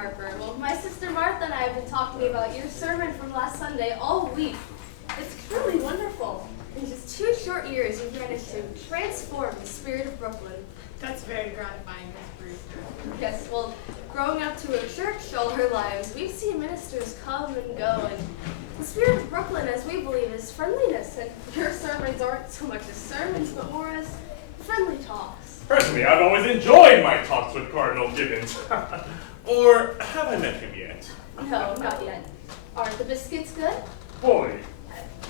Harper. Well, my sister Martha and I have been talking about your sermon from last Sunday all week. It's truly wonderful. In just 2 short years, you've managed to transform the spirit of Brooklyn. That's very gratifying, Miss Brewster. Yes, well, growing up to a church all our lives, we've seen ministers come and go, and the spirit of Brooklyn, as we believe, is friendliness, and your sermons aren't so much as sermons, but more as friendly talks. Personally, I've always enjoyed my talks with Cardinal Gibbons. Or have I met him yet? No, not yet. Aren't the biscuits good? Boy.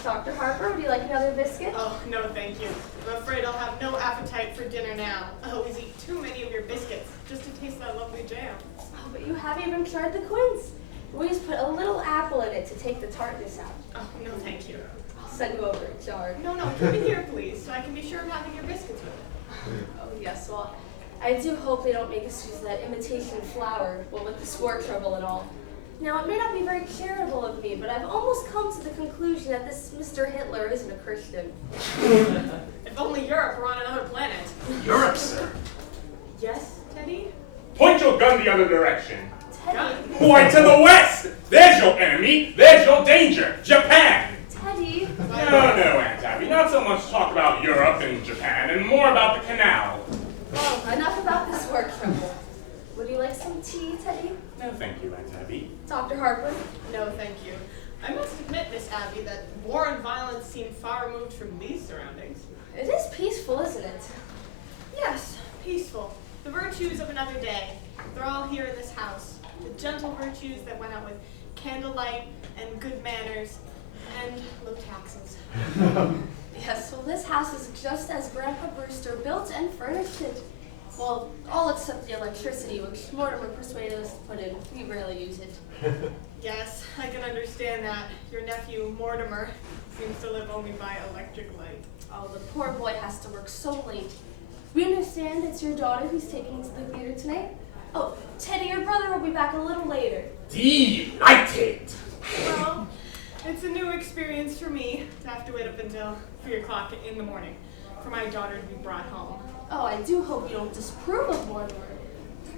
Dr. Harper, would you like another biscuit? Oh, no thank you. I'm afraid I'll have no appetite for dinner now. I always eat too many of your biscuits just to taste that lovely jam. Oh, but you haven't even tried the quince. We just put a little apple in it to take the tartness out. Oh, no thank you. I'll send you over a jar. No, keep it here, please, so I can be sure of having your biscuits with it. Oh, yes, well, I do hope they don't make us use that imitation flour, well, with the sport trouble and all. Now, it may not be very charitable of me, but I've almost come to the conclusion that this Mr. Hitler isn't a Christian. If only Europe were on another planet. Europe, sir. Yes, Teddy? Point your gun the other direction. Teddy. Why, to the west! There's your enemy. There's your danger. Japan. Teddy. No, Aunt Abby. Not so much talk about Europe and Japan, and more about the canal. Well, enough about this work trouble. Would you like some tea, Teddy? No, thank you, Aunt Abby. Dr. Harper? No, thank you. I must admit, Miss Abby, that war and violence seem far removed from these surroundings. It is peaceful, isn't it? Yes, peaceful. The virtues of another day. They're all here in this house. The gentle virtues that went out with candlelight and good manners and low taxes. Yes, well, this house is just as Grandpa Brewster built and furnished it. Well, all except the electricity, which Mortimer persuaded us to put in. We rarely use it. Yes, I can understand that. Your nephew, Mortimer, seems to live only by electric light. Oh, the poor boy has to work so late. We understand it's your daughter who's taking to the theater tonight. Oh, Teddy, your brother will be back a little later. Delighted! Well, it's a new experience for me to have to wait up until 3 o'clock in the morning for my daughter to be brought home. Oh, I do hope you don't disapprove of Mortimer.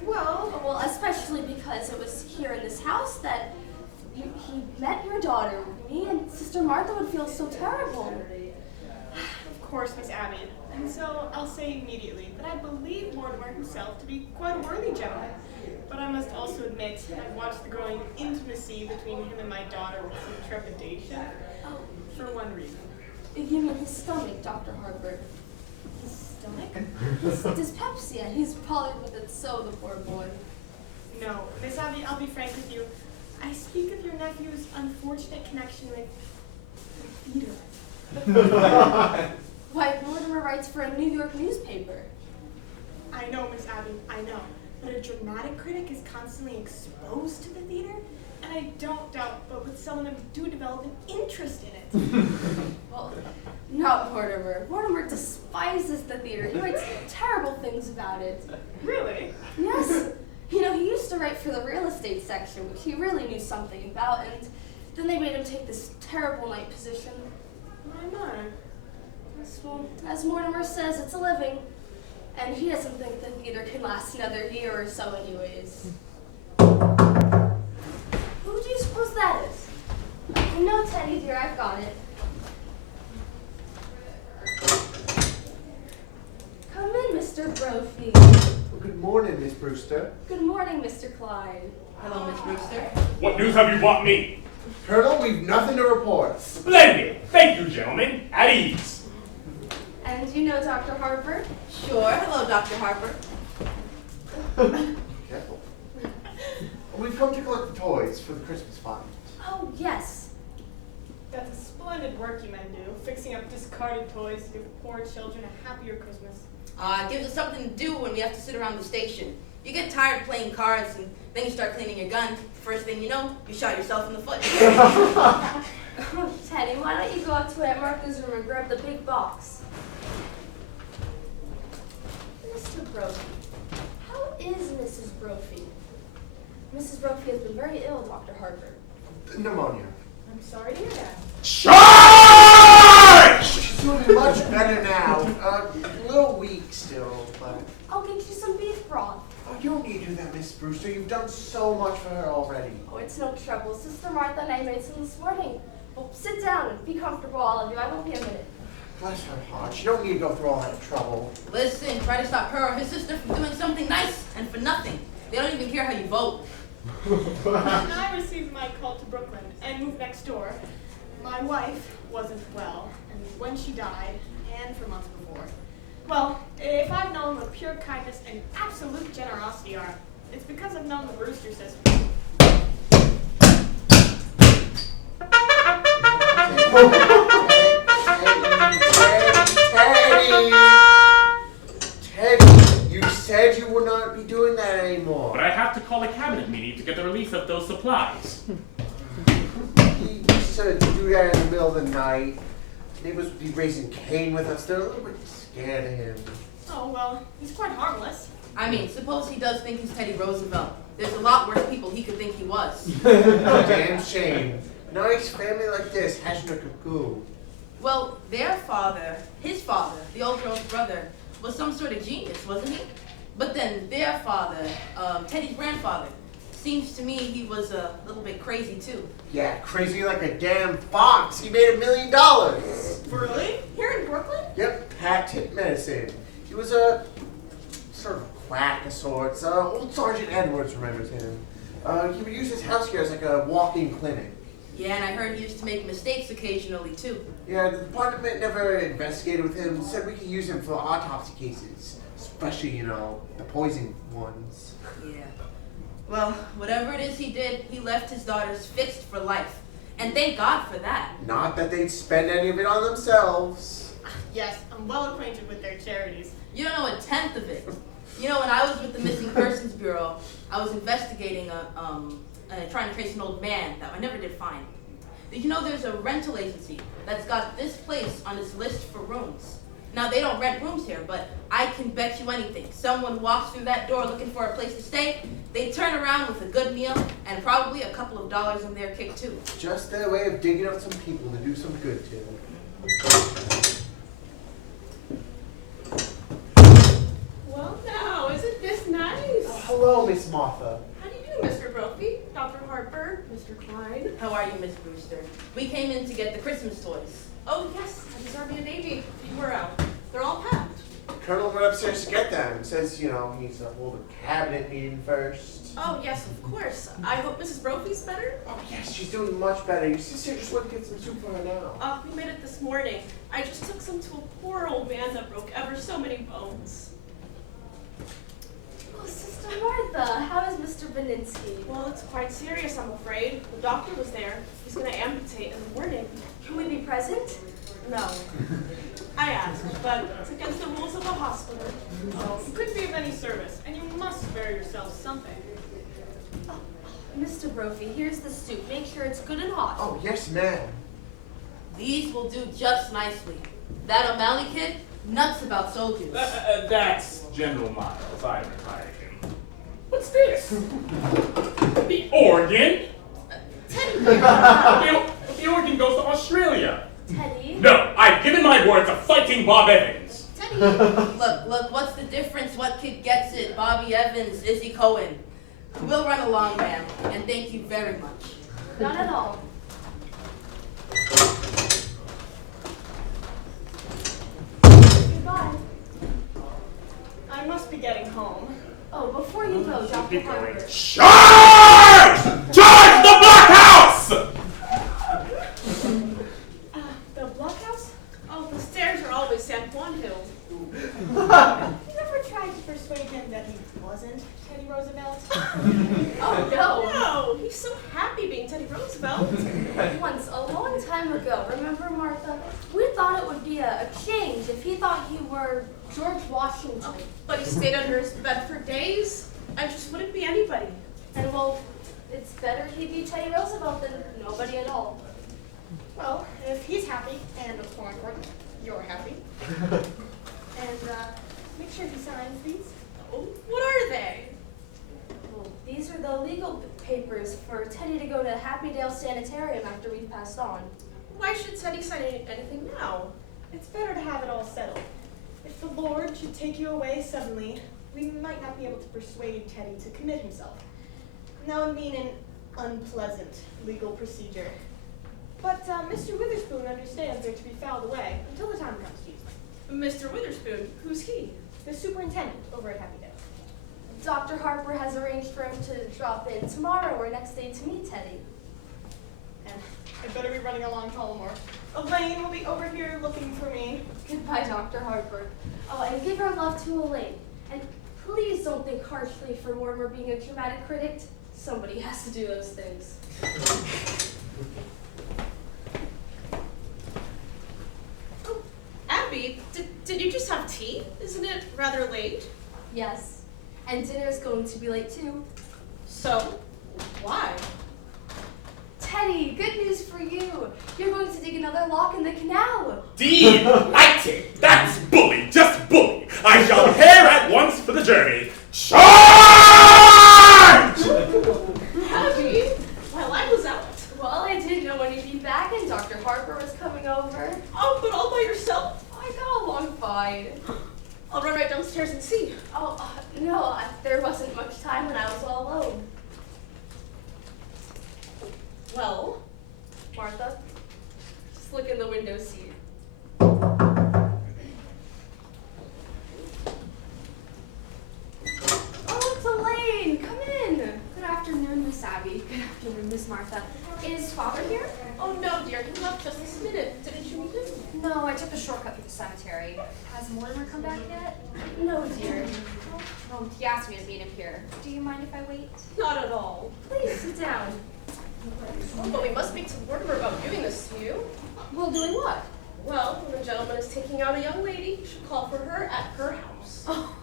Well, especially because it was here in this house that he met your daughter. Me and Sister Martha would feel so terrible. Of course, Miss Abby. And so I'll say immediately that I believe Mortimer himself to be quite a worthy gentleman. But I must also admit I've watched the growing intimacy between him and my daughter with some trepidation. Oh, For one reason. you mean his stomach, Dr. Harper? His stomach? Dyspepsia. He's probably with it so, the poor boy. No, Miss Abby, I'll be frank with you. I speak of your nephew's unfortunate connection with the theater. Why, Mortimer writes for a New York newspaper. I know, Miss Abby, I know. But a dramatic critic is constantly exposed to the theater, and I don't doubt but with some of them do develop an interest in it. Well, not Mortimer. Mortimer despises the theater. He writes terrible things about it. Really? Yes. You know, he used to write for the real estate section, which he really knew something about, and then they made him take this terrible night position. Why not? Yes, well, as Mortimer says, it's a living, and he doesn't think the theater can last another year or so anyways. Who do you suppose that is? No, Teddy, dear, I've got it. Come in, Mr. Brophy. Well, good morning, Miss Brewster. Good morning, Mr. Clyde. Hello, Miss Brewster. What news have you brought me? Colonel, we've nothing to report. Splendid! Thank you, gentlemen. At ease. And you know Dr. Harper? Sure. Hello, Dr. Harper. Careful. We've come to collect the toys for the Christmas fund. Oh, yes. That's a splendid work you men do, fixing up discarded toys to give poor children a happier Christmas. It gives us something to do when we have to sit around the station. You get tired playing cards, and then you start cleaning your gun. First thing you know, you shot yourself in the foot. Teddy, why don't you go up to Aunt Martha's room and grab the big box? Mr. Brophy, how is Mrs. Brophy? Mrs. Brophy has been very ill, Dr. Harper. Pneumonia. I'm sorry to hear that. Charge! She's doing much better now. A little weak still, but... I'll get you some beef broth. Oh, You don't need to do that, Miss Brewster. You've done so much for her already. Oh, it's no trouble. Sister Martha and I made some this morning. Well, sit down and be comfortable, all of you. I won't be a minute. Bless her heart. She don't need to go through all that trouble. Listen, try to stop her or his sister from doing something nice and for nothing. They don't even care how you vote. When I received my call to Brooklyn and moved next door, my wife wasn't well, and when she died, and for months before. Well, if I've known what pure kindness and absolute generosity are, it's because I've known the Brewster sisters. Teddy, you said you would not be doing that anymore. But I have to call a cabinet meeting to get the release of those supplies. You used to do that in the middle of the night. Neighbors would be raising Cain with us. They're a little bit scared of him. Oh, well, he's quite harmless. I mean, suppose he does think he's Teddy Roosevelt. There's a lot worse people he could think he was. Damn shame. Nice family like this has no cuckoo. Well, their father, his father, the old girl's brother, was some sort of genius, wasn't he? But then their father, Teddy's grandfather, seems to me he was a little bit crazy too. Yeah, crazy like a damn fox. He made $1 million. Really? Here in Brooklyn? Yep, patent medicine. He was a sort of quack of sorts. Old Sergeant Edwards remembers him. He would use his house here as like a walking clinic. Yeah, and I heard he used to make mistakes occasionally too. Yeah, the department never investigated with him. Said we could use him for autopsy cases, especially, the poison ones. Yeah. Well, whatever it is he did, he left his daughters fixed for life. And thank God for that. Not that they'd spend any of it on themselves. Yes, I'm well acquainted with their charities. You don't know a tenth of it. When I was with the Missing Persons Bureau, I was investigating trying to trace an old man that I never did find. Did you know there's a rental agency that's got this place on its list for rooms? Now, they don't rent rooms here, but I can bet you anything. Someone walks through that door looking for a place to stay, they turn around with a good meal and probably a couple of dollars in their kick, too. Just their way of digging up some people to do some good to. Well, now, isn't this nice? Hello, Miss Martha. How do you do, Mr. Brophy? Dr. Harper? Mr. Klein? How are you, Miss Brewster? We came in to get the Christmas toys. Oh, yes, these are being Navy. We're out. They're all packed. Colonel went upstairs to get them. Says, he needs to hold a cabinet meeting first. Oh, yes, of course. I hope Mrs. Brophy's better. Oh, yes, she's doing much better. Your sister just went to get some soup for her now. We made it this morning. I just took some to a poor old man that broke ever so many bones. Oh, Sister Martha, how is Mr. Beninsky? Well, it's quite serious, I'm afraid. The doctor was there. He's going to amputate in the morning. Can we be present? No. I asked, but it's against the rules of the hospital. Oh, you couldn't be of any service, and you must spare yourself something. Oh, Mr. Brophy, here's the soup. Make sure it's good and hot. Oh, yes, ma'am. These will do just nicely. That O'Malley kid, nuts about soldiers. That's General Miles. I retired him. What's this? The organ? Teddy! The organ goes to Australia. Teddy? No, I've given my word to fighting Bob Evans. Teddy! Look, what's the difference? What kid gets it? Bobby Evans, Izzy Cohen. We'll run along, ma'am, and thank you very much. Not at all. Goodbye. I must be getting home. Oh, before you go, Dr. Keep Harper. going. Charge! Charge the blockhouse! The blockhouse? Oh, the stairs are always San Juan Hill. You ever tried to persuade him that he wasn't Teddy Roosevelt? Oh, no. No, he's so happy being Teddy Roosevelt. Once, a long time ago, remember, Martha? We thought it would be a change if he thought he were George Washington. But he stayed under his bed for days. I just wouldn't be anybody. And, well, it's better he be Teddy Roosevelt than nobody at all. Well, if he's happy, and what's more important, you're happy. And make sure he signs these. Oh, what are they? Well, these are the legal papers for Teddy to go to Happydale Sanitarium after we've passed on. Why should Teddy sign anything now? It's better to have it all settled. If the Lord should take you away suddenly, we might not be able to persuade Teddy to commit himself. That would mean an unpleasant legal procedure. But Mr. Witherspoon understands they're to be filed away until the time comes to use them. Mr. Witherspoon, who's he? The superintendent over at Happy Day. Dr. Harper has arranged for him to drop in tomorrow or next day to meet Teddy. And I'd better be running along Tullamore. Elaine will be over here looking for me. Goodbye, Dr. Harper. Oh, and give our love to Elaine. And please don't think harshly for Mortimer being a dramatic critic. Somebody has to do those things. Oh, Abby, did you just have tea? Isn't it rather late? Yes. And dinner's going to be late too. So, why? Teddy, good news for you. You're going to dig another lock in the canal. Delighted! That's bully, just bully. I shall prepare at once for the journey. Charge! Abby, while I was out. Well, I didn't know when you'd be back and Dr. Harper was coming over. Oh, but all by yourself? I got along fine. I'll run right downstairs and see. Oh, no, there wasn't much time when I was all alone. Well, Martha, just look in the window seat. Oh, it's Elaine. Come in. Good afternoon, Miss Abby. Good afternoon, Miss Martha. Is Father here? oh no, dear, he left just this minute. Didn't you meet him? No, I took the shortcut through the cemetery. Has Mortimer come back yet? No, dear. Oh, he asked me to meet him here. Do you mind if I wait? Not at all. Please sit down. Oh, but we must speak to Mortimer about doing this to you. Well, doing what? Well, when a gentleman is taking out a young lady, you should call for her at her house. Oh,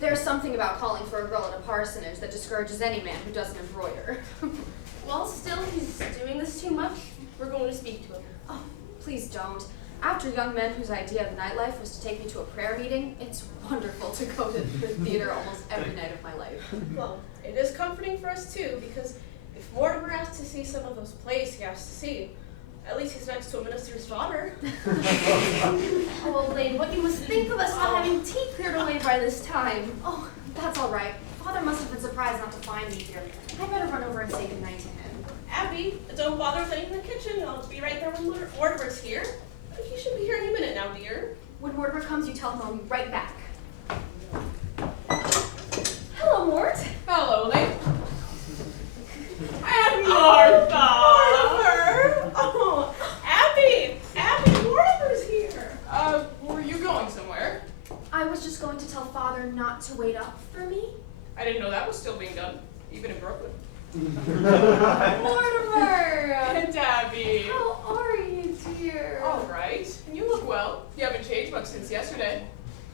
there's something about calling for a girl at a parsonage that discourages any man who doesn't embroider. Well, still, he's doing this too much. We're going to speak to him. Oh, please don't. After young men whose idea of nightlife was to take me to a prayer meeting, it's wonderful to go to the theater almost every night of my life. Well, it is comforting for us too, because if Mortimer asks to see some of those plays he has to see, at least he's next to a minister's daughter. Oh, Elaine, what you must think of us not having tea cleared away by this time. Oh, that's all right. Father must have been surprised not to find me here. I better run over and say goodnight to him. Abby, don't bother with anything in the kitchen. I'll be right there when Mortimer's here. He should be here any minute now, dear. When Mortimer comes, you tell him I'll be right back. Hello, Mort. Hello, Elaine. And Martha! Mortimer! Oh, Abby, Mortimer's here. Were you going somewhere? I was just going to tell Father not to wait up for me. I didn't know that was still being done, even in Brooklyn. Mortimer! And Abby. How are you, dear? All right. And you look well. You haven't changed much since yesterday.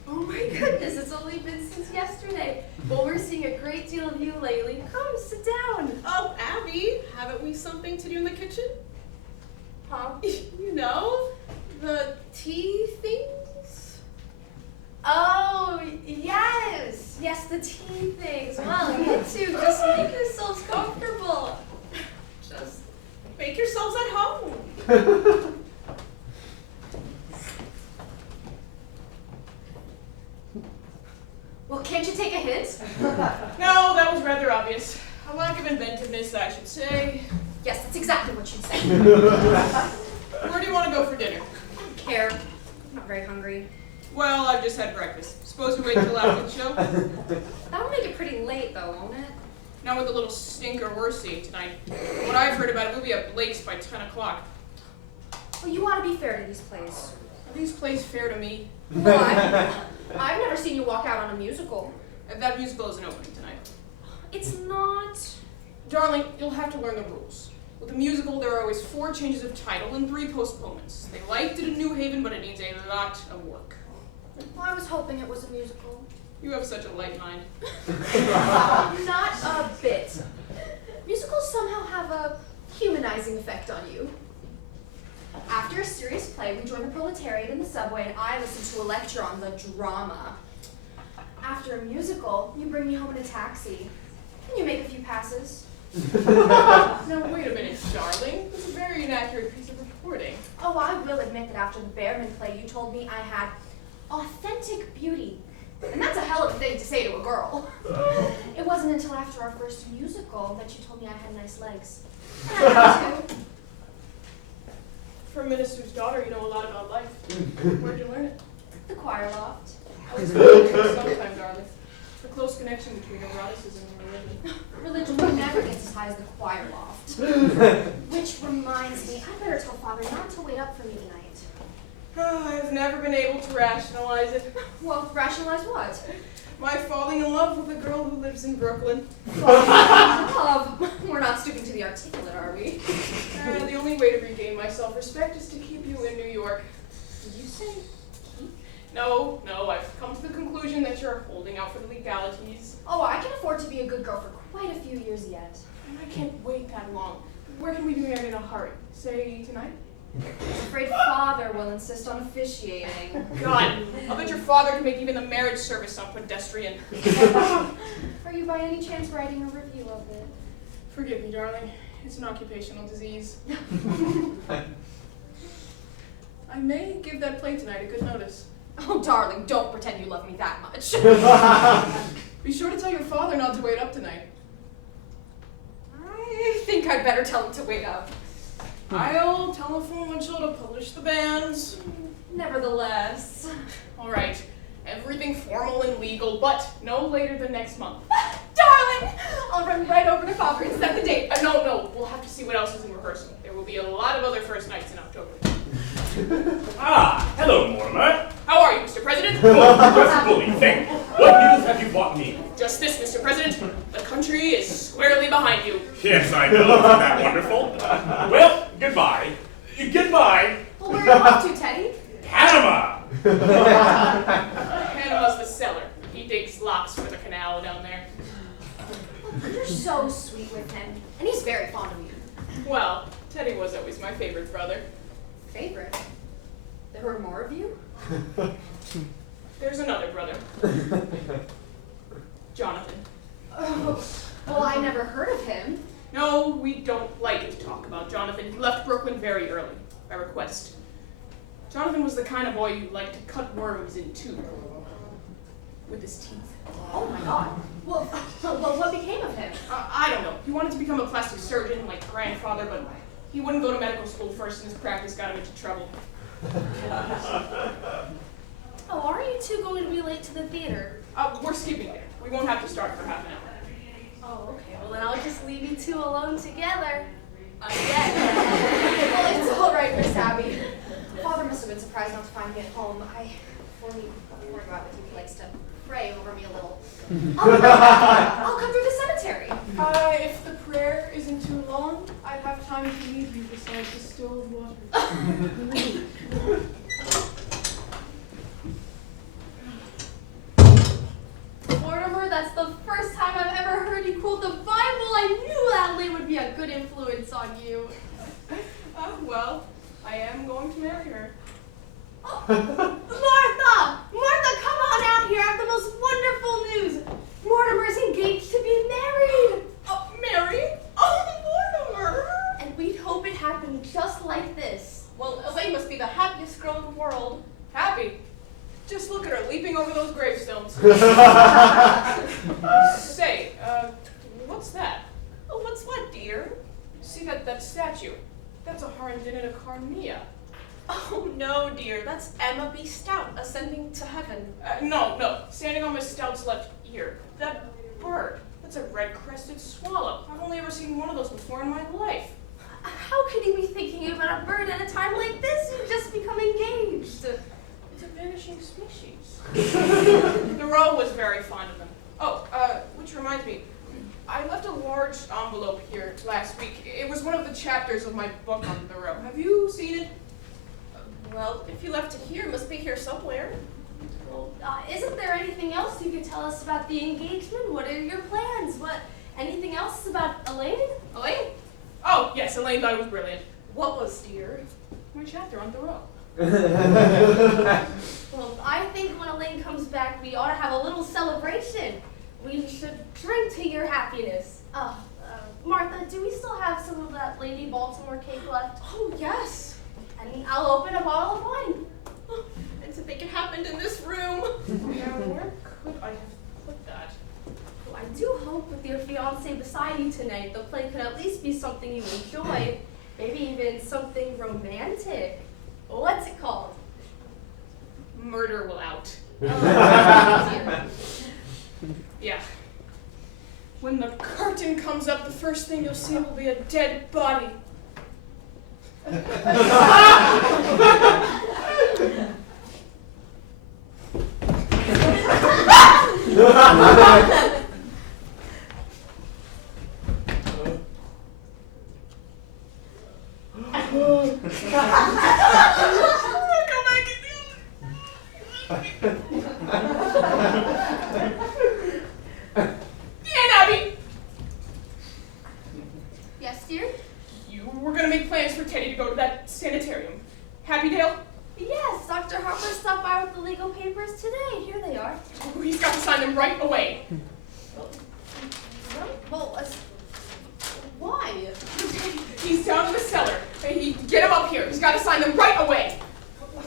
Oh my goodness, it's only been since yesterday. Well, we're seeing a great deal of you lately. Come, sit down. Oh, Abby, haven't we something to do in the kitchen? Huh? You know, the tea things? Oh, yes. Yes, the tea things. Well, you two, just make yourselves comfortable. Just make yourselves at home. Well, can't you take a hint? No, that was rather obvious. A lack of inventiveness, I should say. Yes, that's exactly what you'd say. Where do you want to go for dinner? I don't care. I'm not very hungry. Well, I've just had breakfast. Suppose we wait till after the show? That'll make it pretty late, though, won't it? Not with the little stinker we're seeing tonight. What I've heard about it, we'll be up late by 10 o'clock. Well, you want to be fair to these plays. Are these plays fair to me? Well, I've never seen you walk out on a musical. That musical isn't opening tonight. It's not. Darling, you'll have to learn the rules. With a musical, there are always 4 changes of title and 3 postponements. They liked it in New Haven, but it needs a lot of work. Well, I was hoping it was a musical. You have such a light mind. Not a bit. Musicals somehow have a humanizing effect on you. After a serious play, we join the proletariat in the subway and I listen to a lecture on the drama. After a musical, you bring me home in a taxi. And you make a few passes. Now, wait a minute, darling. This is a very inaccurate piece of reporting. Oh, I will admit that after the Behrman play, you told me I had authentic beauty And that's a hell of a thing to say to a girl. It wasn't until after our first musical that you told me I had nice legs. And I had too. For a minister's daughter, you know a lot about life. Where'd you learn it? The choir loft. I was thinking sometime, darling. The close connection between eroticism and religion. Religion would never get as high as the choir loft. Which reminds me, I better tell Father not to wait up for me tonight. I've never been able to rationalize it. Well, rationalize what? My falling in love with a girl who lives in Brooklyn. Love. We're not stooping to the articulate, are we? The only way to regain my self-respect is to keep you in New York. Did you say keep? No, I've come to the conclusion that you're holding out for the legalities. Oh, I can afford to be a good girl for quite a few years yet. And I can't wait that long. Where can we be married in a hurry? Say tonight? I'm afraid Father will insist on officiating. God, I'll bet your father can make even the marriage service sound pedestrian. Are you by any chance writing a review of it? Forgive me, darling. It's an occupational disease. I may give that play tonight a good notice. Oh, darling, don't pretend you love me that much. Be sure to tell your father not to wait up tonight. I think I'd better tell him to wait up. I'll telephone Winchell to publish the banns. Nevertheless. All right. Everything formal and legal, but no later than next month. Darling! I'll run right over to Father and set the date. No. We'll have to see what else is in rehearsal. There will be a lot of other first nights in October. Ah, hello, Mortimer. How are you, Mr. President? Oh, just bully, thank you. What news have you brought me? Just this, Mr. President. The country is squarely behind you. Yes, I know. Isn't that wonderful? Well, goodbye. Goodbye. Well, where are you off to, Teddy? Panama. Panama's the cellar. He digs locks for the canal down there. You're so sweet with him, and he's very fond of you. Well, Teddy was always my favorite brother. Favorite? There were more of you? There's another brother. Jonathan. Oh, well, I never heard of him. No, we don't like to talk about Jonathan. He left Brooklyn very early, by request. Jonathan was the kind of boy who liked to cut worms in two. With his teeth. Oh my God. Well, what became of him? I don't know. He wanted to become a plastic surgeon like grandfather, but he wouldn't go to medical school first and his practice got him into trouble. Oh, aren't you two going to be late to the theater? We're skipping it. We won't have to start for half an hour. Oh, okay. Well, then I'll just leave you two alone together. Again. Well, it's all right, Miss Abby. Father must have been surprised not to find me at home. Before we go out with you, he likes to pray over me a little. I'll come through the cemetery. If the prayer isn't too long, I'd have time to leave you beside the still water. Mortimer, that's the first time I've ever heard you quote the Bible. I knew that Lee would be a good influence on you. Well, I am going to marry her. Oh, Martha! Martha, come on out here. I have the most wonderful news. Mortimer's engaged to be married. Married? Oh, Mortimer! And we'd hope it happened just like this. Well, Elaine must be the happiest girl in the world. Happy? Just look at her leaping over those gravestones. Say, what's that? Oh, what's what, dear? See that statue? That's a Harandinata Carnea. Oh, no, dear. That's Emma B. Stout ascending to heaven. No. Standing on Miss Stout's left ear. That bird. That's a red-crested swallow. I've only ever seen one of those before in my life. How could you be thinking about a bird at a time like this? You've just become engaged. It's a vanishing species. Thoreau was very fond of them. Oh, which reminds me, I left a large envelope here last week. It was one of the chapters of my book on Thoreau. Have you seen it? Well, if you left it here, it must be here somewhere. Well, isn't there anything else you could tell us about the engagement? What are your plans? Anything else about Elaine? Elaine? Oh, yes, Elaine thought it was brilliant. What was, dear? My chapter on Thoreau. Well, I think when Elaine comes back, we ought to have a little celebration. We should drink to your happiness. Martha, do we still have some of that Lady Baltimore cake left? Oh, yes. And I'll open a bottle of wine. And to think it happened in this room. Yeah, where could I have put that? Well, I do hope with your fiancé beside you tonight, the play could at least be something you enjoy. Maybe even something romantic. What's it called? Murder will out. Oh, dear. Yeah. When the curtain comes up, the first thing you'll see will be a dead body. Yes, dear? You were gonna make plans for Teddy to go to that sanitarium. Happydale? Yes, Dr. Harper stopped by with the legal papers today. Here they are. Oh, he's got to sign them right away. Well, why? He's down in the cellar. Hey, get him up here. He's got to sign them right away.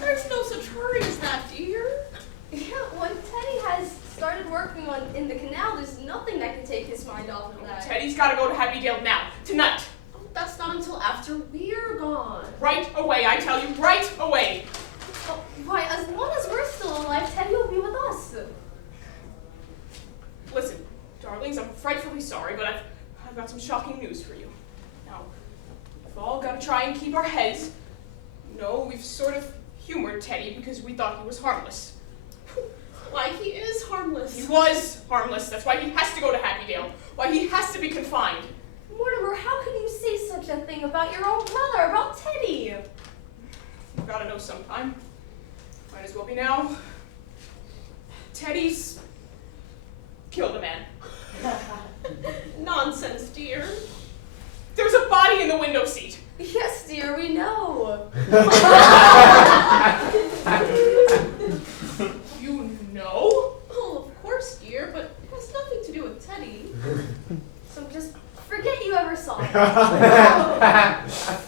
There's no such hurry as that, dear. Yeah, when Teddy has started working in the canal, there's nothing that can take his mind off of that. Teddy's got to go to Happydale now, tonight. That's not until after we're gone. Right away, I tell you, right away. Oh, why, as long as we're still alive, Teddy will be with us. Listen, darlings, I'm frightfully sorry, but I've got some shocking news for you. Now, we've all got to try and keep our heads. No, we've sort of humored Teddy because we thought he was harmless. Why, he is harmless. He was harmless. That's why he has to go to Happydale. Why he has to be confined. Mortimer, how can you say such a thing about your own brother, about Teddy? You've got to know sometime. Might as well be now. Teddy's killed a man. Nonsense, dear. There's a body in the window seat. Yes, dear, we know. You know? Oh, of course, dear, but it has nothing to do with Teddy. So just forget you ever saw him.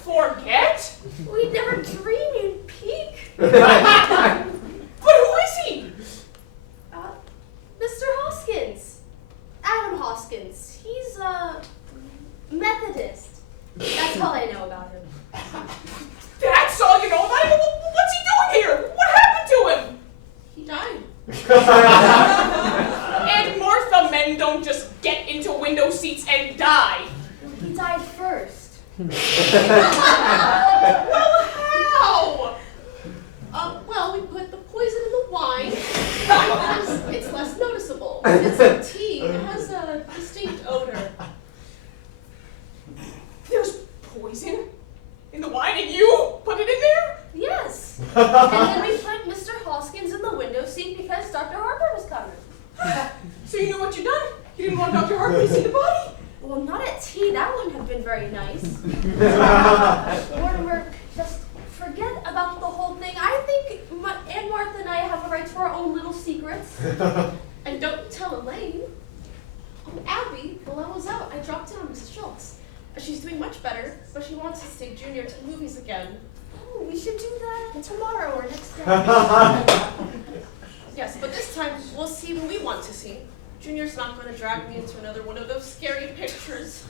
Forget? We'd never dream you'd peek. But who is he? Mr. Hoskins. Adam Hoskins. He's a Methodist. That's all I know about him. That's all you know about him? What's he doing here? What happened to him? He died. And Martha, men don't just get into window seats and die. He died first. Well, how? Well, we put the poison in the wine. It's less noticeable. It's a tea. It has a distinct odor. There's poison in the wine and you put it in there? Yes. And then we put Mr. Hoskins in the window seat because Dr. Harper was coming. So you knew what you'd done? You didn't want Dr. Harper to see the body? Well, not at tea. That wouldn't have been very nice. Mortimer, just forget about the whole thing. I think Aunt Martha and I have a right to our own little secrets. And don't tell Elaine. Oh, Abby, while I was out, I dropped in on Mrs. Schultz. She's doing much better, but she wants to take Junior to the movies again. Oh, we should do that tomorrow or next day. Yes, but this time we'll see what we want to see. Junior's not going to drag me into another one of those scary pictures.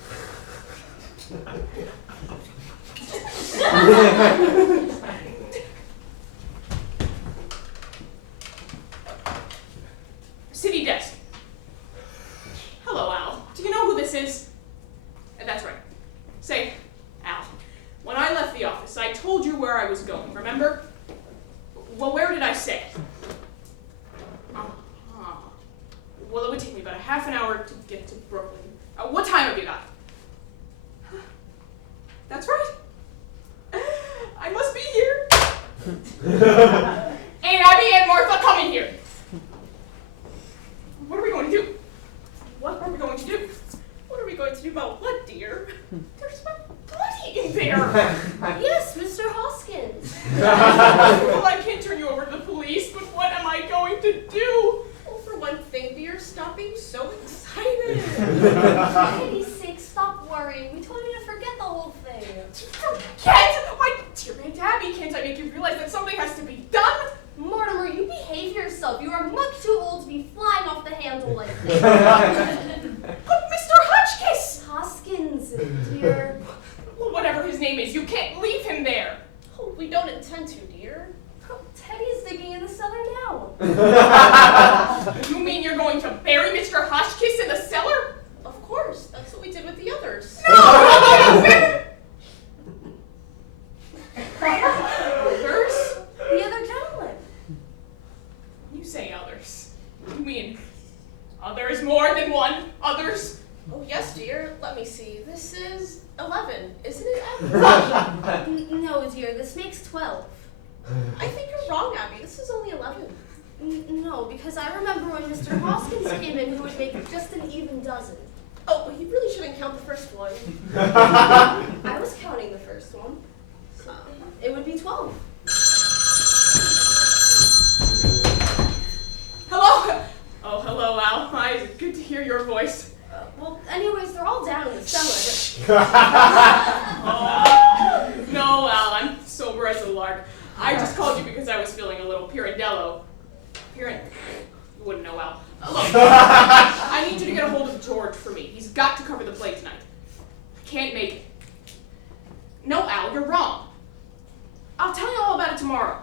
City desk. Hello, Al. Do you know who this is? That's right. Say, Al, when I left the office, I told you where I was going, remember? Well, where did I say? Well, it would take me about a half an hour to get to Brooklyn. What time have you got? That's right. I must be here. Aunt Abby and Martha, come in here. What are we going to do? What are we going to do? What are we going to do about what, dear? There's my body in there. Yes, Mr. Hoskins. Well, I can't turn you over to the police, but what am I going to do? Well, for one thing, dear, stop being so excited. For pity's sake, stop worrying. We told you to forget the whole thing. Forget? My dear Aunt Abby, can't I make you realize that something has to be done? Mortimer, you behave yourself. You are much too old to be flying off But Mr. Hotchkiss! Hoskins, dear. Well, whatever his name is, you can't leave him there. Oh, we don't intend to, dear. Oh, Teddy's digging in the cellar now. You mean you're going to bury Mr. Hotchkiss in the cellar? Of course, that's what we did with the others. Others? The other gentleman. You say others. You mean others more than one? Others? Oh, yes, dear. Let me see. This is 11, isn't it, Abby? No, dear, this makes 12. I think you're wrong, Abby. This is only 11. No, because I remember when Mr. Hoskins came in, he would make just an even dozen. Oh, but you really shouldn't count the first one. I was counting the first one. It would be 12. Hello? Oh, hello, Al. Hi, it's good to hear your voice. Well, anyways, they're all down in the cellar. Oh, no, Al, I'm sober as a lark. I just called you because I was feeling a little pirandello. You wouldn't know, Al. Look, I need you to get a hold of George for me. He's got to cover the play tonight. I can't make it. No, Al, you're wrong. I'll tell you all about it tomorrow.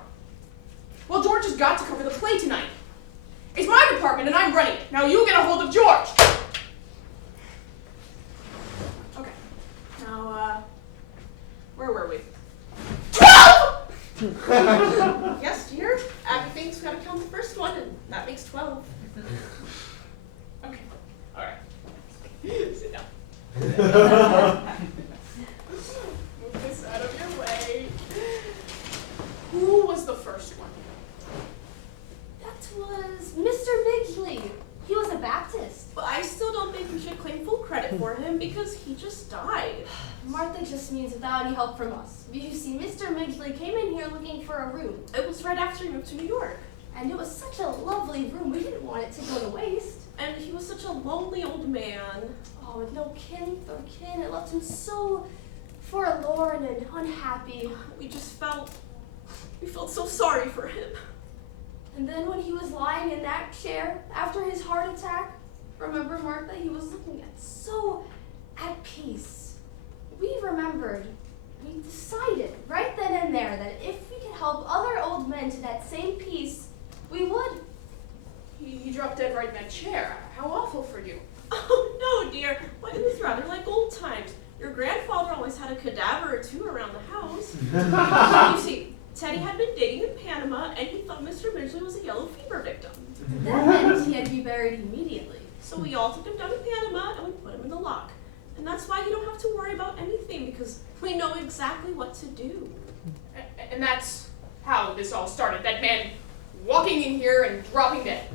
Well, George has got to cover the play tonight. It's my department and I'm running it. Now you get a hold of George. Okay. Now, where were we? 12! Yes, dear. Abby thinks we gotta count the first one, and that makes 12. Okay. All right. Sit down. Move this out of your way. Who was the first one? That was Mr. Midgley. He was a Baptist. But I still don't think we should claim full credit for him because he just died. Martha just means without any help from us. You see, Mr. Midgley came in here looking for a room. It was right after he moved to New York. And it was such a lovely room, we didn't want it to go to waste. And he was such a lonely old man. Oh, with no kin or kin, it left him so forlorn and unhappy. We felt so sorry for him. And then when he was lying in that chair after his heart attack, remember, Martha, he was looking so at peace. We remembered, we decided right then and there that if we could help other old men to that same peace, we would. He dropped dead right in that chair. How awful for you. Oh, no, dear. But it was rather like old times. Your grandfather always had a cadaver or two around the house. You see, Teddy had been dating in Panama, and he thought Mr. Midgley was a yellow fever victim. That meant he had to be buried immediately. So we all took him down to Panama, and we put him in the lock. And that's why you don't have to worry about anything, because we know exactly what to do. And that's how this all started. That man walking in here and dropping dead.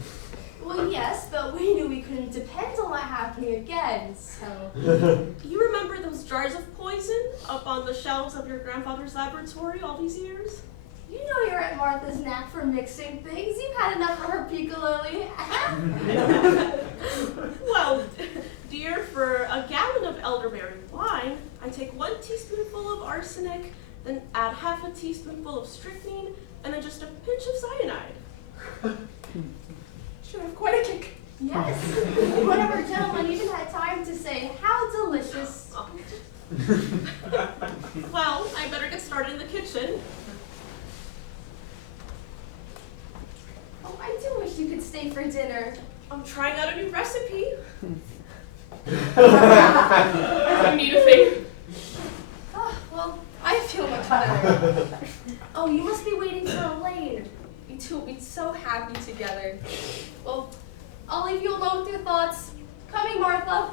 Well, yes, but we knew we couldn't depend on that happening again, so... You remember those jars of poison up on the shelves of your grandfather's laboratory all these years? You know you're at Martha's knack for mixing things. You've had enough of her piccalilli. Well, dear, for a gallon of elderberry wine, I take 1 teaspoonful of arsenic, then add half a teaspoonful of strychnine, and then just a pinch of cyanide. Should have quite a kick. Yes. One of our gentlemen even had time to say, how delicious. Well, I better get started in the kitchen. Oh, I do wish you could stay for dinner. I'm trying out a new recipe. I need a thing. Oh, well, I feel much better. Oh, you must be waiting for Elaine. You two will be so happy together. Well, I'll leave you alone with your thoughts. Coming, Martha.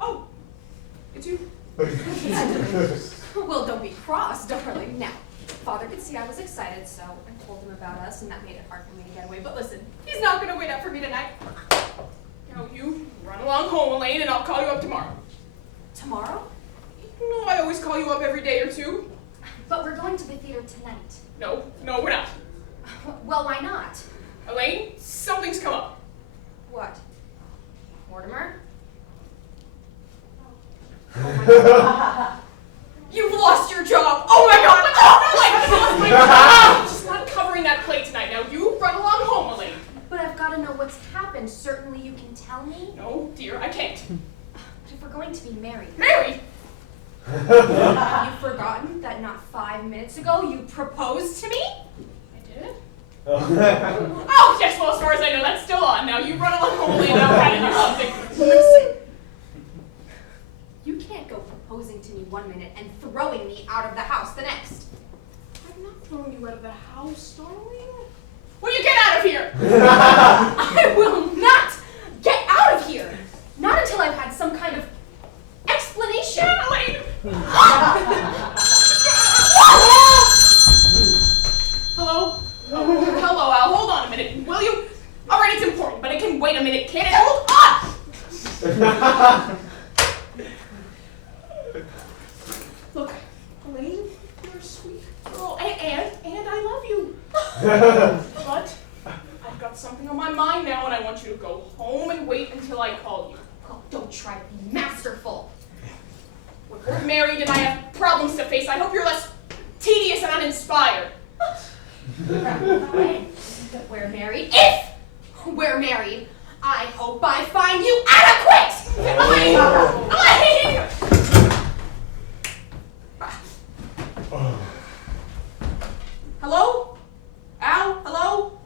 Oh, it's you. Well, don't be cross, darling. Now, Father could see I was excited, so I told him about us, and that made it hard for me to get away. But listen, he's not going to wait up for me tonight. Now you run along home, Elaine, and I'll call you up tomorrow. Tomorrow? No, I always call you up every day or two. But we're going to the theater tonight. No, we're not. Well, why not? Elaine, something's come up. What? Mortimer? You've lost your job! Oh my god! Oh my God! I'm just not covering that play tonight. Now you run along home, Elaine. But I've got to know what's happened. Certainly you can tell me. No, dear, I can't. But if we're going to be married... Married? Have you forgotten that not 5 minutes ago you proposed to me? I did? Oh, yes, well, as far as I know, that's still on. Now you run along home, Elaine, and I'll try to do something. Listen. You can't go proposing to me 1 minute and throwing me out of the house the next. I'm not throwing you out of the house, darling. Will you get out of here? I will not get out of here! Not until I've had some kind of explanation. Elaine! Hello? Oh, hello, Al. Hold on a minute, will you? All right, it's important, but it can wait a minute, can't it? Hold on! Look, Elaine, you're a sweet girl, and I love you. But I've got something on my mind now, and I want you to go home and wait until I call you. Oh, don't try to be masterful. When we're married and I have problems to face, I hope you're less tedious and uninspired. When we're married, if we're married, I hope I find you adequate! Elaine! Elaine! Hello? Al? Hello?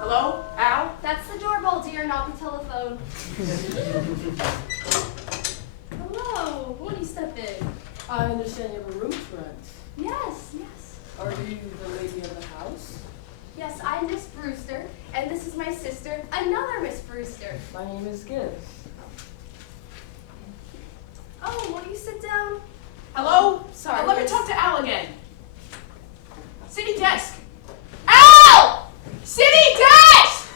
Hello? Al? That's the doorbell, dear, not the telephone. Hello, won't you step in? I understand you have a room to rent. Yes, yes. Are you the lady of the house? Yes, I'm Miss Brewster, and this is my sister, another Miss Brewster. My name is Gibbs. Oh, won't you sit down? Hello? Sorry, Let me Miss- talk to Al again. City desk. Al! City desk!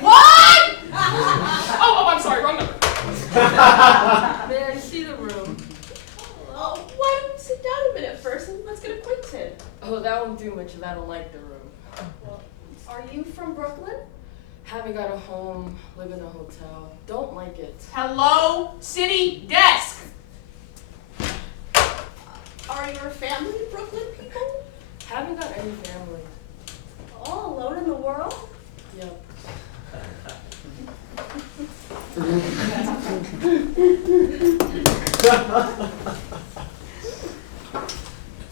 What? Oh, I'm sorry, wrong number. May I see the room? Why don't we sit down a minute first and let's get acquainted? Oh, that won't do much if I don't like the room. Are you from Brooklyn? Haven't got a home, live in a hotel. Don't like it. Hello? City desk. Are your family Brooklyn people? Haven't got any family. All alone in the world? Yep.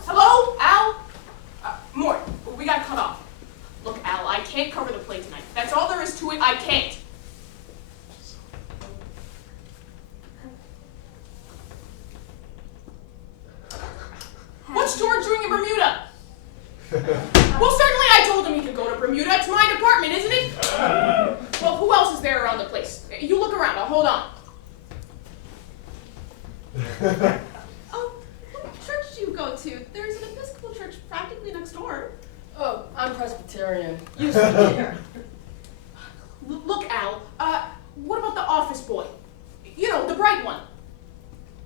Hello? Al? Mort, we got cut off. Look, Al, I can't cover the play tonight. That's all there is to it. I can't. What's George doing in Bermuda? Well, certainly I told him he could go to Bermuda. It's my department, isn't it? Well, who else is there around the place? You look around. I'll hold on. What church do you go to? There's an Episcopal church practically next door. Oh, I'm Presbyterian. Used to be here. Look, Al, what about the office boy? You know, the bright one.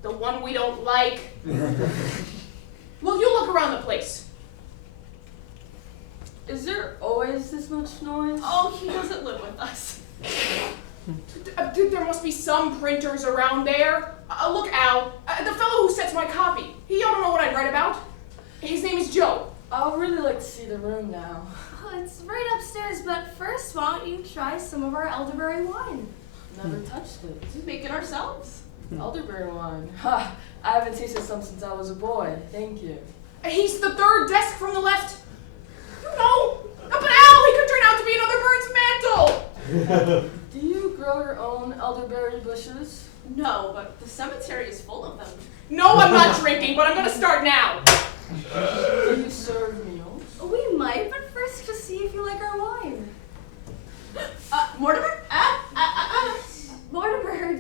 The one we don't like. Well, you look around the place. Is there always this much noise? Oh, he doesn't live with us. There must be some printers around there. Look, Al, the fellow who sets my copy. He ought to know what I write about. His name is Joe. I'll really like to see the room now. Oh, it's right upstairs, but first, why don't you try some of our elderberry wine? Never touched it. We make it ourselves. Elderberry wine. Ha! I haven't tasted some since I was a boy. Thank you. He's the third desk from the left. You know. But Al, he could turn out to be another Burns Mantle. Do you grow your own elderberry bushes? No, but the cemetery is full of them. No, I'm not drinking, but I'm going to start now. Do you serve meals? We might, but first just see if you like our wine. Mortimer? Mortimer.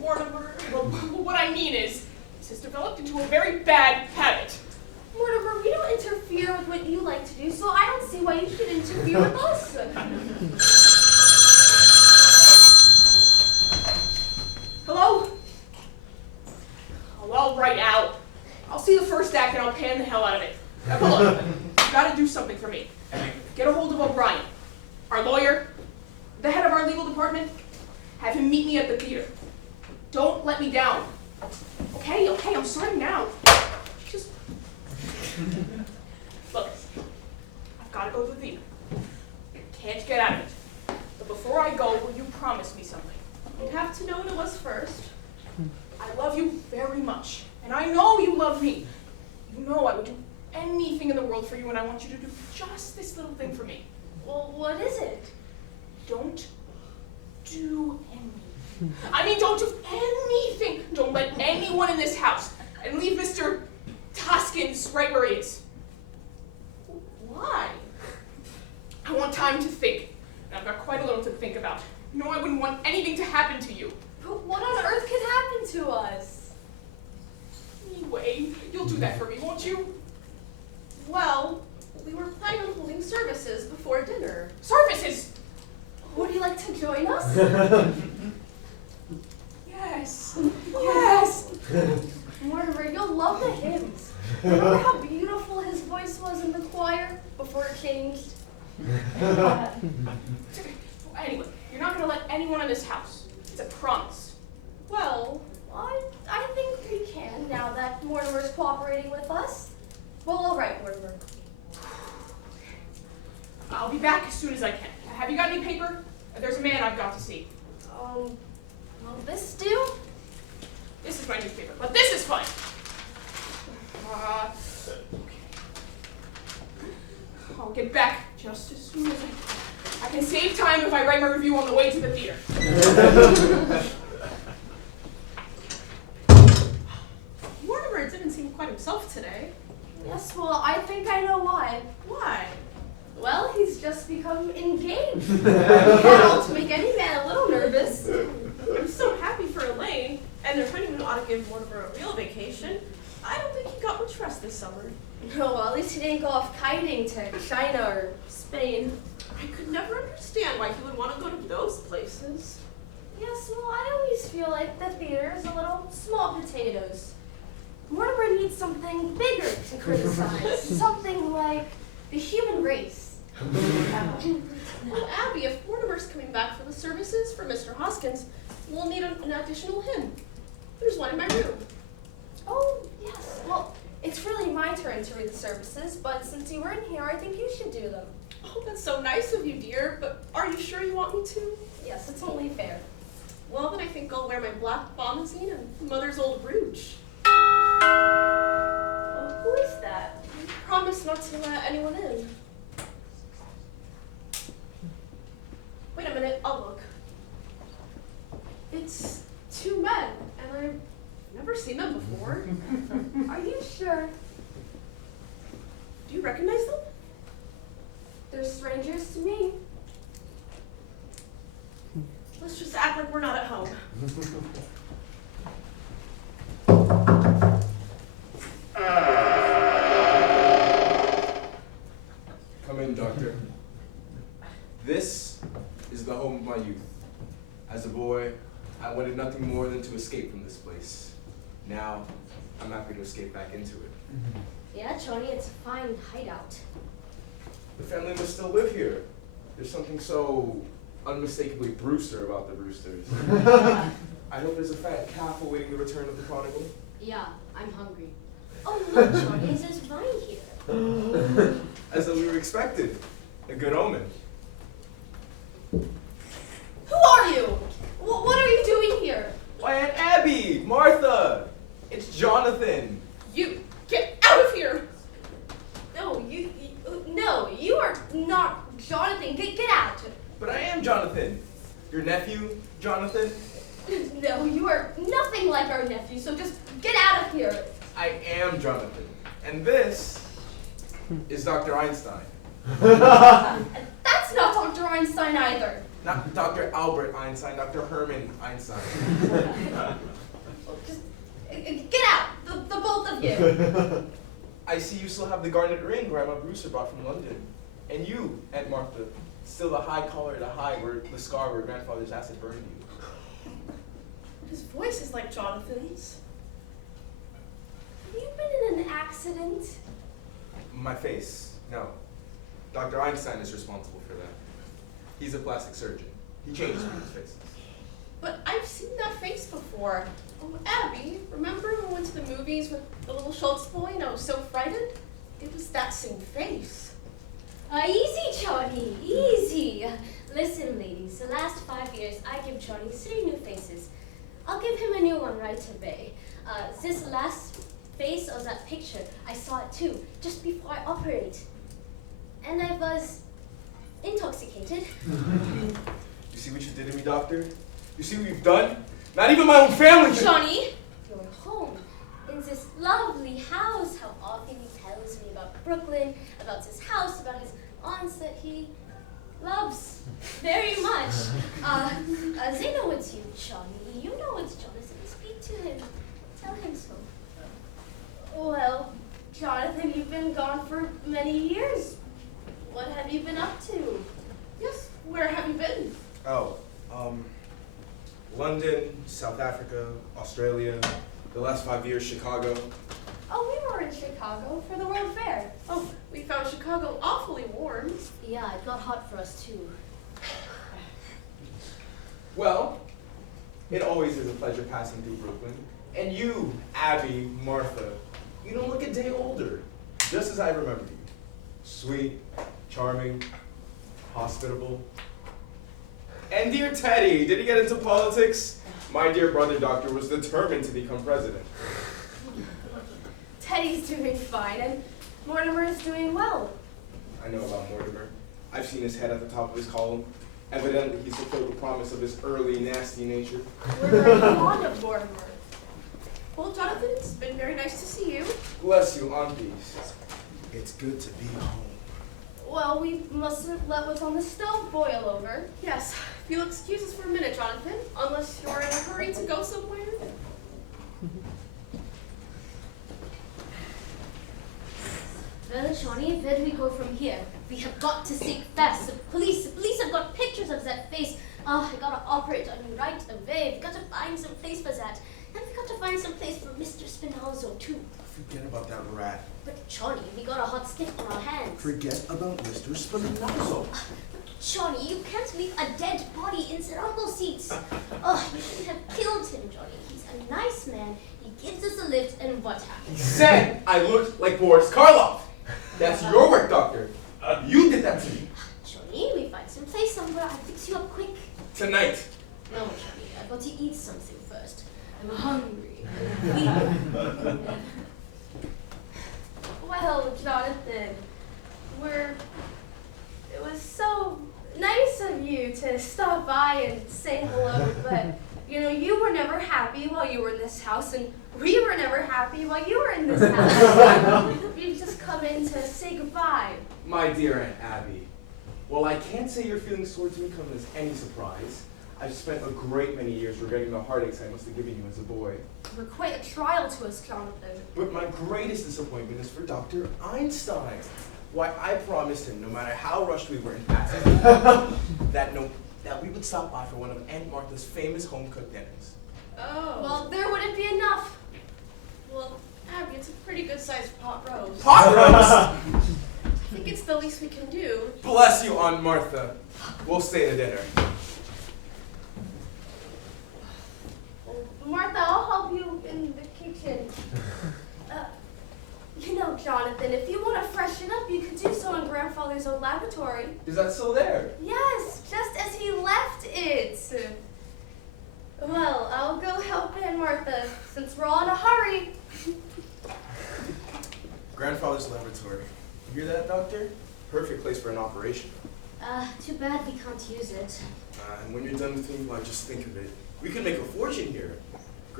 Mortimer, well, what I mean is, this has developed into a very bad habit. Mortimer, we don't interfere with what you like to do, so I don't see why you should interfere with us. Hello? Oh, well, right out. I'll see the first act and I'll pan the hell out of it. Now, look, you gotta do something for me. Get a hold of O'Brien, our lawyer, the head of our legal department. Have him meet me at the theater. Don't let me down. Okay, I'm starting now. Just look, I've gotta go to the theater. Can't get out of it. But before I go, will you promise me something? You'd have to know what it was first. I love you very much, and I know you love me. You know I would do anything in the world for you, and I want you to do just this little thing for me. Well, what is it? Don't do anything. I mean, don't do anything. Don't let anyone in this house, and leave Mr. Toskins right where he is. Why? I want time to think, and I've got quite a little to think about. You know I wouldn't want anything to happen to you. But what on earth could happen to us? Anyway, you'll do that for me, won't you? Well, we were planning on holding services before dinner. Services! Would you like to join us? Yes! Yes! Mortimer, you'll love the hymns. Remember how beautiful his voice was in the choir before it changed? Anyway, you're not going to let anyone in this house. It's a promise. Well, I think we can now that Mortimer's cooperating with us. Well, all right, Mortimer. I'll be back as soon as I can. Have you got any paper? There's a man I've got to see. Will this do? This is my newspaper, but this is fine. Okay. I'll get back just as soon as I can save time if I write my review on the way to the theater. Mortimer didn't seem quite himself today. Yes, well, I think I know why. Why? Well, he's just become engaged. Now, to make any man a little nervous. I'm so happy for Elaine, and their honeymoon ought to give Mortimer a real vacation. I don't think he got much rest this summer. No, well, at least he didn't go off kiting to China or Spain. I could never understand why he would want to go to those places. Yes, well, I always feel like the theater is a little small potatoes. Mortimer needs something bigger to criticize. Something like the human race. Well, Abby, if Mortimer's coming back for the services for Mr. Hoskins, we'll need an additional hymn. There's one in my room. Oh, yes. Well, it's really my turn to read the services, but since you weren't here, I think you should do them. Oh, that's so nice of you, dear, but are you sure you want me to? Yes, it's only fair. Well, then I think I'll wear my black bombazine and Mother's old rouge. Well, who is that? I promise not to let anyone in. Wait a minute, I'll look. It's two men, and I've never seen them before. Are you sure? Do you recognize them? They're strangers to me. Let's just act like we're not at home. Come in, Doctor. This is the home of my youth. As a boy, I wanted nothing more than to escape from this place. Now, I'm happy to escape back into it. Yeah, Choni, it's a fine hideout. The family must still live here. There's something so unmistakably Brewster about the Brewsters. I hope there's a fat calf awaiting the return of the prodigal. Yeah, I'm hungry. Oh, look, Choni, there's vine here. As though we were expected. A good omen. Who are you? What are you doing here? Why, Aunt Abby! Martha! It's Jonathan! You, get out of here! No, you are not Jonathan. Get out. But I am Jonathan. Your nephew, Jonathan? No, you are nothing like our nephew, so just get out of here. I am Jonathan. And this is Dr. Einstein. That's not Dr. Einstein either. Not Dr. Albert Einstein, Dr. Herman Einstein. Just get out, the both of you. I see you still have the garnet ring Grandma Brewster brought from London. And you, Aunt Martha, still the high collar to hide where the scar where grandfather's acid burned you. His voice is like Jonathan's. Have you been in an accident? My face, no. Dr. Einstein is responsible for that. He's a plastic surgeon. He changes people's faces. But I've seen that face before. Oh, Abby, remember when we went to the movies with the little Schultz boy and I was so frightened? It was that same face. Easy, Johnny, easy. Listen, ladies, the last 5 years, I give Johnny 3 new faces. I'll give him a new one right away. This last face of that picture, I saw it too, just before I operate. And I was intoxicated. You see what you did to me, doctor? You see what you've done? Not even my own family can- Johnny, you're home in this lovely house. How often he tells me about Brooklyn, about this house, about his aunts that he loves very much. They know it's you, Johnny. You know it's Jonathan. Speak to him. Tell him so. Well, Jonathan, you've been gone for many years. What have you been up to? Yes, where have you been? Oh, London, South Africa, Australia, the last 5 years, Chicago. Oh, we were in Chicago for the World Fair. Oh, we found Chicago awfully warm. Yeah, it got hot for us too. Well, it always is a pleasure passing through Brooklyn. And you, Abby, Martha, you don't look a day older, just as I remember you. Sweet, charming, hospitable. And dear Teddy, did he get into politics? My dear brother doctor was determined to become president. Teddy's doing fine, and Mortimer is doing well. I know about Mortimer. I've seen his head at the top of his column. Evidently, he's fulfilled the promise of his early, nasty nature. We're very fond of Mortimer. Well, Jonathan, it's been very nice to see you. Bless you, aunties. It's good to be home. Well, we mustn't let what's on the stove boil over. Yes, if you'll excuse us for a minute, Jonathan, unless you're in a hurry to go somewhere. Well, Johnny, where do we go from here? We have got to seek fast. The police have got pictures of that face. Oh, I gotta operate on you right away. We gotta find some place for that. And we gotta find some place for Mr. Spinozzo, too. Forget about that rat. But Johnny, we got a hot stick on our hands. Forget about Mr. Spinozzo. Johnny, you can't leave a dead body in the rumble seats. Oh, you should have killed him, Johnny. He's a nice man. He gives us a lift, and what He happened? said I looked like Boris Karloff. That's your work, doctor. You did that to me. Johnny, we find some place somewhere. I'll fix you up quick. Tonight. No, Johnny, I've got to eat something first. I'm hungry. I'm weak. Well, Jonathan, it was so nice of you to stop by and say hello, but, you were never happy while you were in this house, and we were never happy while you were in this house. We've just come in to say goodbye. My dear Aunt Abby, well, I can't say your feelings towards me come as any surprise. I've spent a great many years regretting the heartaches I must have given you as a boy. You were quite a trial to us, Jonathan. But my greatest disappointment is for Dr. Einstein. Why, I promised him, no matter how rushed we were in passing, that we would stop by for one of Aunt Martha's famous home-cooked dinners. Oh. Well, there wouldn't be enough. Well, Abby, it's a pretty good-sized pot roast. Pot roast? I think it's the least we can do. Bless you, Aunt Martha. We'll stay to dinner. Martha, I'll help you in the kitchen. Jonathan, if you want to freshen up, you could do so in Grandfather's old lavatory. Is that still there? Yes, just as he left it. Well, I'll go help Aunt Martha, since we're all in a hurry. Grandfather's laboratory. You hear that, doctor? Perfect place for an operation. Too bad we can't use it. And when you're done with me, well, just think of it. We could make a fortune here.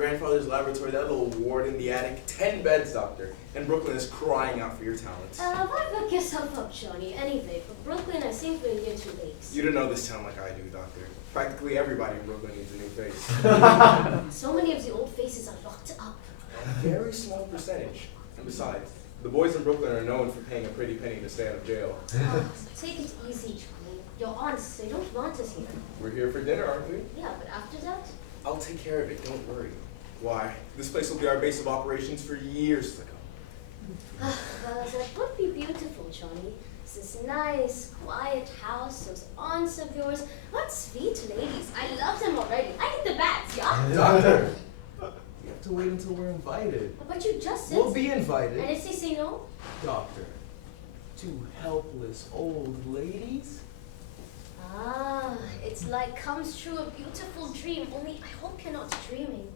Grandfather's laboratory, that little ward in the attic, 10 beds, doctor. And Brooklyn is crying out for your talents. Why look yourself up, Johnny? Anyway, for Brooklyn, I think we're here 2 weeks. You don't know this town like I do, doctor. Practically everybody in Brooklyn needs a new face. So many of the old faces are locked up. A very small percentage. And besides, the boys in Brooklyn are known for paying a pretty penny to stay out of jail. Take it easy, Johnny. Your aunts, they don't want us here. We're here for dinner, aren't we? Yeah, but after that? I'll take care of it, don't worry. Why, this place will be our base of operations for years to come. That would be beautiful, Johnny. It's this nice, quiet house, those aunts of yours. What sweet ladies. I love them already. I get the bats, yeah? Doctor! You have to wait until we're invited. But you just said We'll be invited. And if they say no? Doctor, 2 helpless old ladies? Ah, it's like comes true a beautiful dream, only I hope you're not dreaming.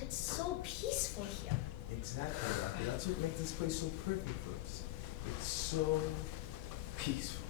It's so peaceful here. Exactly, doctor. That's what makes this place so perfect for us. It's so peaceful.